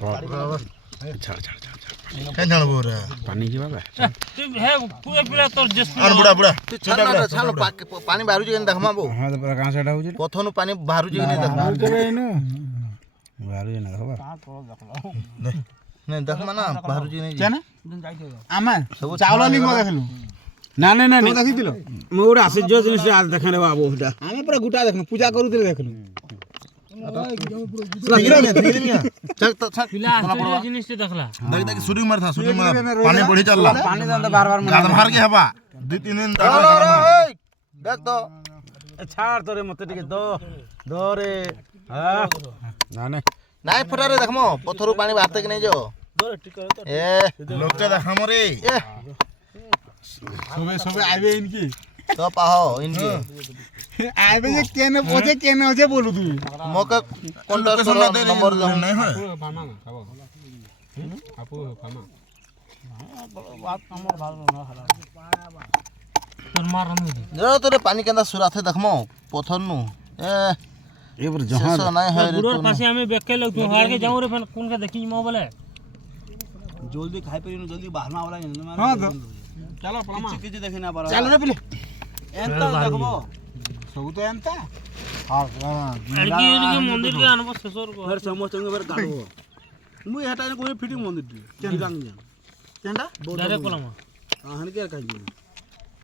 ছাড় ছাড় ছাড় কেন ছাড়বো রে পানি কি বাবা তুই হে পুয়ে পিলা তোর জেস আর বুড়া বুড়া তুই ছাড় না ছাড় পানি বাহারুଛି কেন দেখমা বো হ্যাঁ তো কাঁ সেটা হচ্ছে পথনু পানি বাহারুଛି কেন দেখমা ବାହାରୁ ନା ଖବର ନାଇଁ ଦେଖମା ନା ବାହାରୁଛି ନାଇଁ କେନ ଆମେ ଚାଉଳ ଲିମ୍ବ ଦେଖିଲୁ ନା ନା ନା ତମେ ଦେଖିଥିଲ ମୁଁ ଗୋଟେ ଆଶ୍ଚର୍ଯ୍ୟ ଜିନିଷ ଆଜି ଦେଖା ନେବା ବାବୁ ଏଇଟା ଆମେ ପୁରା ଗୋଟା ଦେଖନୁ ପୂଜା କରୁଥିଲେ ଦେଖିଲୁ ପିଲା ଆଶ୍ଚର୍ଯ୍ୟ ଜିନିଷ ଦେଖଲା দেখ দেখ শুটিং মার থা শুটিং মার পানি বড়ি চাললা ପାଣି ଦନ୍ଦ ବାର ବାର গাদ মার কি হবা 2-3 দিন দেখ তো ଛାଡ଼ ତୋରେ ମତେ ଟିକେ ଦରେ ନା ନା ନାଇଁ ଫଟାରେ ଦେଖମା ପଥରରୁ ପାଣି ବାହାରତେ କି ନାଇଁ ଯ ଏ লোকটা দেখাম রে সবে সবে আইবে ইনকি তো পাহ ইনকে আইবে যে কেন পচে কেন আছে বলু তুই মকে কন্টাক্ট নম্বর দাও নাই হয় তোর মার আমি জরা তোরে পানি কেন্দা সুরাতে দেখমো পথর নু এ এবার শেষ নাই হয় রে গুড়র পাশে আমি বেকে লগ তু হারকে যাও রে ফেন কোনকে দেখি মো বলে জলদি খাই পারিনু জলদি বাহারমা वाला হ্যাঁ তো চলো পড়মা কিছু দেখি না পারো চাল রে পিলে এন্তা দেখবো ସବୁ ତ ଏନ୍ତା আরকি এদিকে মন্দির কে আনবো শেষর কো ফের সমস্ত বের গাড়বো মুই হেটা কোই ফিটিং মন্দির টি গাং যা কেনটা ডাইরেক্ট কলাম হানি কে কাই